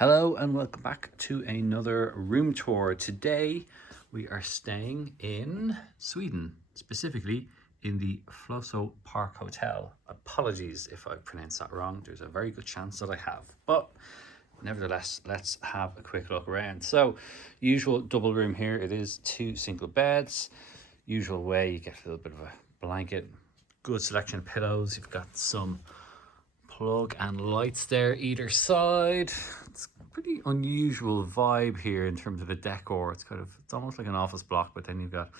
Hello and welcome back to another room tour. Today we are staying in Sweden, specifically in the Froso Park Hotel. Apologies if I pronounce that wrong. There's a very good chance that I have, but nevertheless, let's have a quick look around. So, usual double room here. It is 2 single beds. Usual way, you get a little bit of a blanket, good selection of pillows. You've got some plug and lights there either side. It's a pretty unusual vibe here in terms of a decor. It's almost like an office block, but then you've got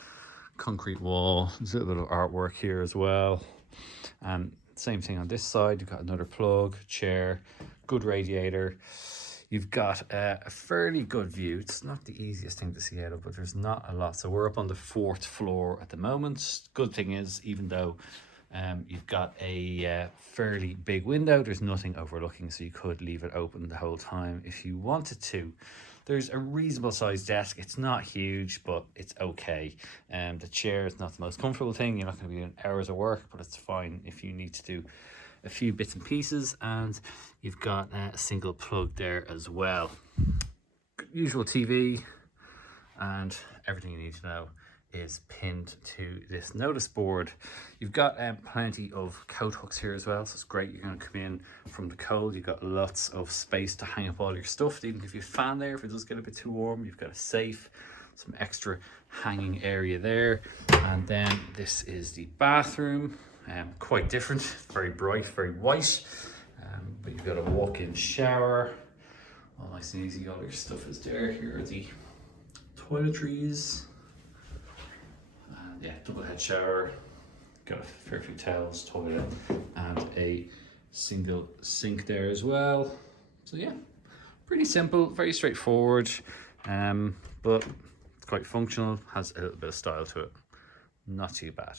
concrete wall. There's a little bit of artwork here as well. Same thing on this side. You've got another plug, chair, good radiator. You've got a fairly good view. It's not the easiest thing to see out of, but there's not a lot. So we're up on the 4th floor at the moment. Good thing is, even though you've got a fairly big window, there's nothing overlooking, so you could leave it open the whole time if you wanted to. There's a reasonable sized desk. It's not huge, but it's okay. The chair is not the most comfortable thing. You're not going to be doing hours of work, but it's fine if you need to do a few bits and pieces. And you've got a single plug there as well. Usual TV, and everything you need to know is pinned to this notice board. You've got plenty of coat hooks here as well, so it's great. You're going to come in from the cold. You've got lots of space to hang up all your stuff. Even if you have a fan there, if it does get a bit too warm, you've got a safe, some extra hanging area there. And then this is the bathroom. Quite different, very bright, very white, but you've got a walk-in shower, all nice and easy. All your stuff is there. Here are the toiletries. Yeah, double head shower, got a fair few towels, toilet, and a single sink there as well. So yeah, pretty simple, very straightforward, but it's quite functional, has a little bit of style to it. Not too bad.